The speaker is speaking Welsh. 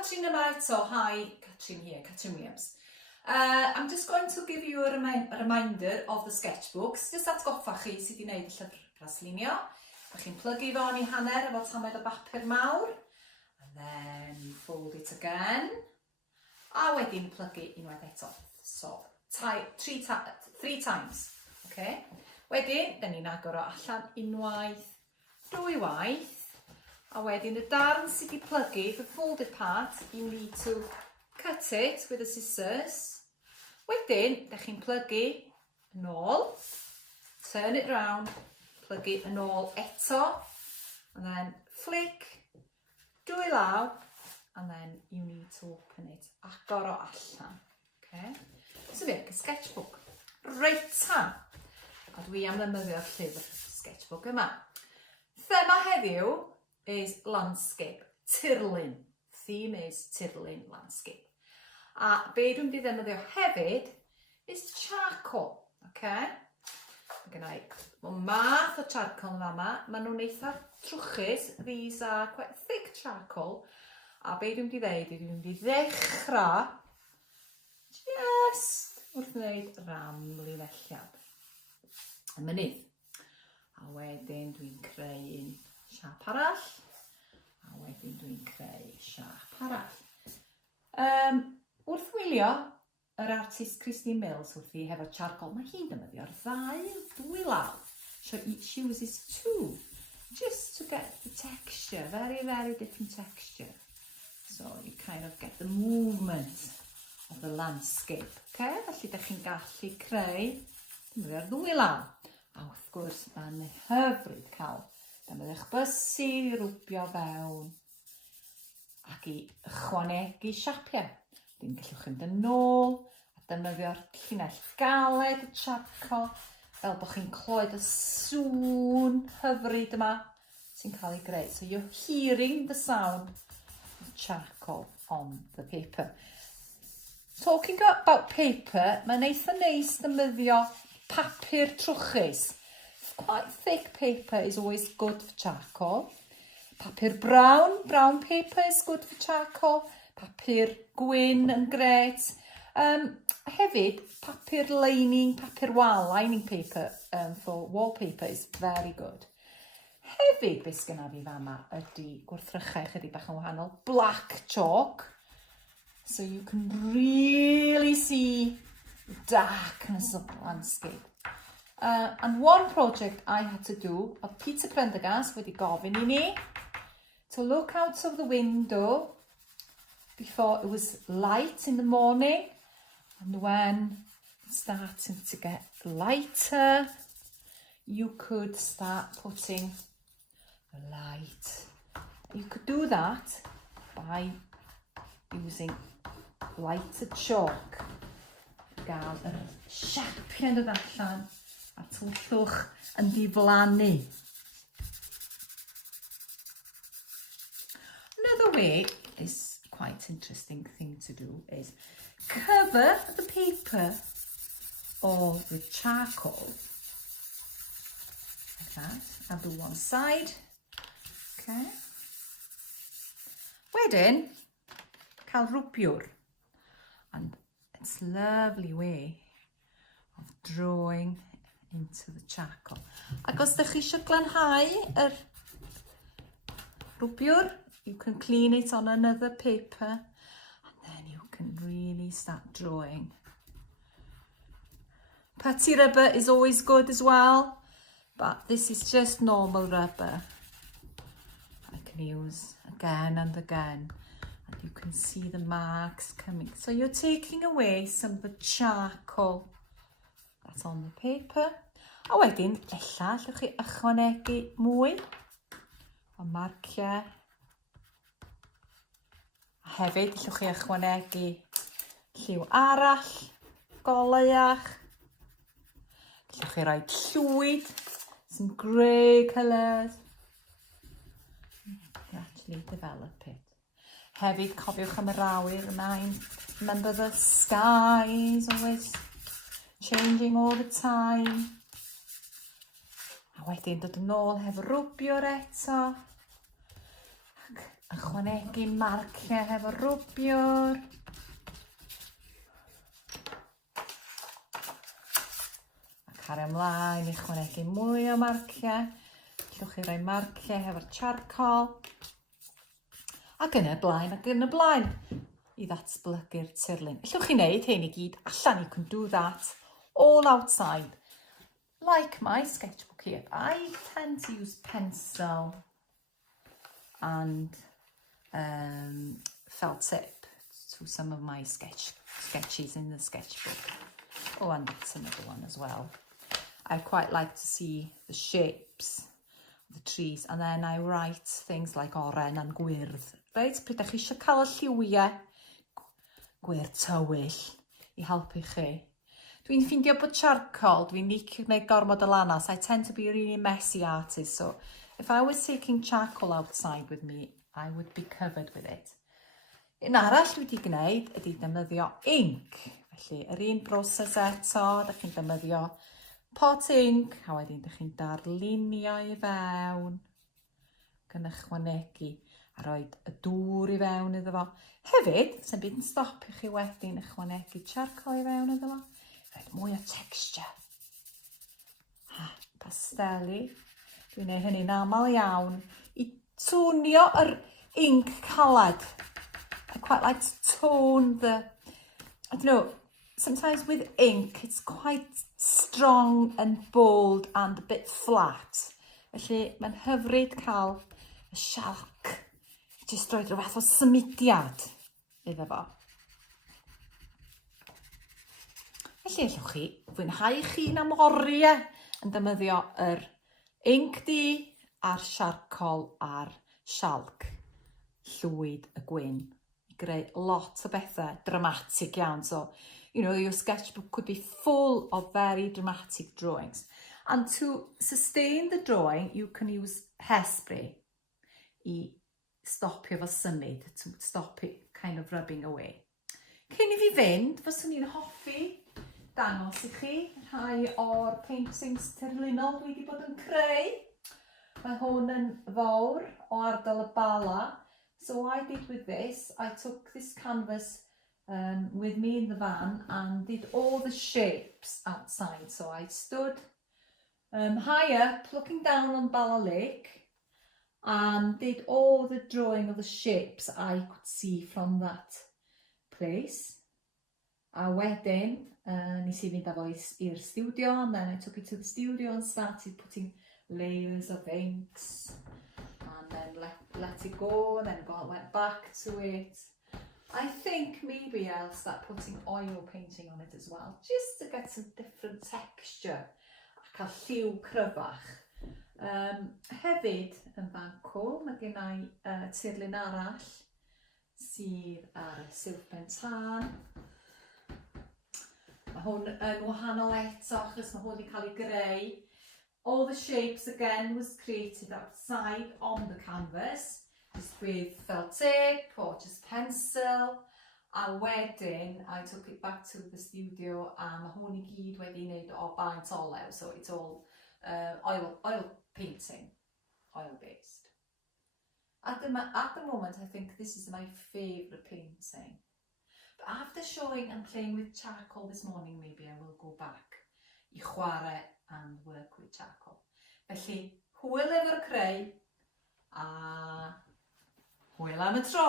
Catrin yma eto. Hi, Catrin here, Catrin Williams. I'm just going to give you a reminder of the sketchbooks. Just atgoffa chi sydd wedi gwneud y llyfr braslunio. Ydych chi'n plygu fo yn ei hanner efo tamaid o bapur mawr. And then you fold it again. A wedyn plygu unwaith eto. So, 3 times. Okay? Wedyn, da ni'n agor o allan unwaith, dwy waith. A wedyn y darn sydd wedi plygu, the folded part, you need to cut it with the scissors. Wedyn, da chi'n plygu yn ôl, turn it round, plygu yn ôl eto, and then flick, dwy law, and then you need to open it, agor o allan. Okay? So fe, y sketchbook. Reita! A dwi am ddefnyddio'r llyfr sketchbook yma. Thema heddiw is landscape, Tirlun. Theme is Tirlun landscape. A be dwi'n mynd i ddefnyddio hefyd is charcoal. Okay? Mae gen i math o charcoal yn fama. Maen nhw'n eitha trwchus. These are quite thick charcoal. A be dwi'n mynd i ddeud, dwi'n mynd i ddechrau just wrth wneud ramlinelliad. Y mynydd. A wedyn dwi'n creu un siap arall. A wedyn dwi'n creu siap arall. Wrth wylio, yr artist Christine Mills wrthi hefo charcoal, mae hi'n defnyddio'r dwy law. So she uses 2 just to get the texture, very, very different texture. So you kind of get the movement of the landscape. Okay? Felly, da chi'n gallu creu defnyddio'r dwy law. A wrth gwrs, mae'n hyfryd cael defnyddio'ch bysu i rwbio fewn ac i ychwanegu siapiau. Dwi'n gallwch fynd yn ôl a defnyddio'r llinell galed y charcoal fel bod chi'n clywed y sŵn hyfryd yma sy'n cael ei greu. So you're hearing the sound of charcoal on the paper. Talking about paper, mae'n eitha neis defnyddio papur trwchus. Quite thick paper is always good for charcoal. Papur brown paper is good for charcoal. Papur gwyn yn gret. Hefyd, papur papur wal, lining paper for wallpaper is very good. Hefyd, beth sgynna fi fama ydy gwrthrychau chydig bach yn wahanol. Black chalk. So you can really see the darkness of the landscape. And one project I had to do, a Peter Prendergast wedi gofyn I ni, to look out of the window before it was light in the morning, and when it's starting to get lighter, you could start putting the light. You could do that by using lighter chalk. Gael yr siapiau yn dod allan a twllwch yn diflannu. Another way is quite interesting thing to do is cover the paper or the charcoal like that. I'll do one side. Okay. Wedyn, cael rwbiwr. And it's a lovely way of drawing into the charcoal. Ac os ydych chi eisiau glanhau yr rwbiwr, you can clean it on another paper and then you can really start drawing. Putty rubber is always good as well, but this is just normal rubber. I can use again and again. And you can see the marks coming. So you're taking away some of the charcoal that's on the paper. A wedyn, ella, allwch chi ychwanegu mwy o marciau. A hefyd, allwch chi ychwanegu lliw arall, goleuach. Allwch chi roi llwyd, some grey colours. You actually develop it. Hefyd, cofiwch am yr awyr yma. Remember the sky is always changing all the time. A wedyn dod yn ôl hefo rwbiwr eto. Ychwanegu marciau hefo rwbiwr. A cario ymlaen i ychwanegu mwy o marciau. Llwch chi roi marciau hefo'r charcoal. Ac yn y blaen, i ddatblygu'r tirlun. Llwch chi wneud hyn i gyd allan. You can do that all outside. Like my sketchbook here, I tend to use pencil and felt tip to some of my sketches in the sketchbook. Oh, and that's another one as well. I quite like to see the shapes of the trees, and then I write things like oren and gwyrdd. Right, pryd ydych chi eisiau cael y lliwiau gwyrdd tywyll i helpu chi. Dwi'n ffindio bod charcoal, dwi'n licio gwneud gormod o lanas. I tend to be a really messy artist, so if I was taking charcoal outside with me, I would be covered with it. Un arall dwi wedi gwneud ydy defnyddio ink. Felly, yr un broses eto, ydych chi'n defnyddio pot ink, a wedyn ydych chi'n darlunio i fewn, gan ychwanegu, a roed y dŵr i fewn iddo fo. Hefyd, sy'n byd yn stopio chi wedyn ychwanegu charcoal i fewn iddo fo, roed mwy o texture. Pasteli. Dwi'n gwneud hynny'n aml iawn i twnio yr ink caled. I quite like to tone the, I don't know, sometimes with ink it's quite strong and bold and a bit flat. Felly mae'n hyfryd cael y siarc, jyst roed rhywbeth o symudiad iddo fo. Felly allwch chi fwynhau chi'n amoriau yn defnyddio yr ink di a'r siarcol a'r sialc llwyd y gwyn i greu lot o bethau dramatic iawn. So, you know, your sketchbook could be full of very dramatic drawings. And to sustain the drawing, you can use hairspray i stopio fo symud, to stop it kind of rubbing away. Cyn i fi fynd, fyswn i'n hoffi dangos i chi rhai o'r paintings terlunol dwi wedi bod yn creu. Mae hwn yn fawr o ardal y Bala. So what I did with this, I took this canvas with me in the van and did all the shapes outside. So I stood high up, looking down on Bala Lake, and did all the drawing of the shapes I could see from that place. A wedyn, nes I fynd â fo i'r studio, and then I took it to the studio and started putting layers of inks, and then let it go, and then went back to it. I think maybe I'll start putting oil painting on it as well, just to get some different texture, a cael lliw cryfach. Hefyd, yn Fancw, mae gennau tirlun arall sydd ar y silff ben tân. Mae hwn yn wahanol eto, achos mae hwn wedi cael ei greu. All the shapes again was created outside on the canvas, just with felt tip or just pencil. A wedyn, I took it back to the studio a mae hwn i gyd wedi wneud o baent olew, so it's all oil painting, oil-based. At the moment, I think this is my favourite painting. But after showing and playing with charcoal this morning, maybe I will go back I chwarae and work with charcoal. Felly, hwyl efo'r creu, a hwyl am y tro!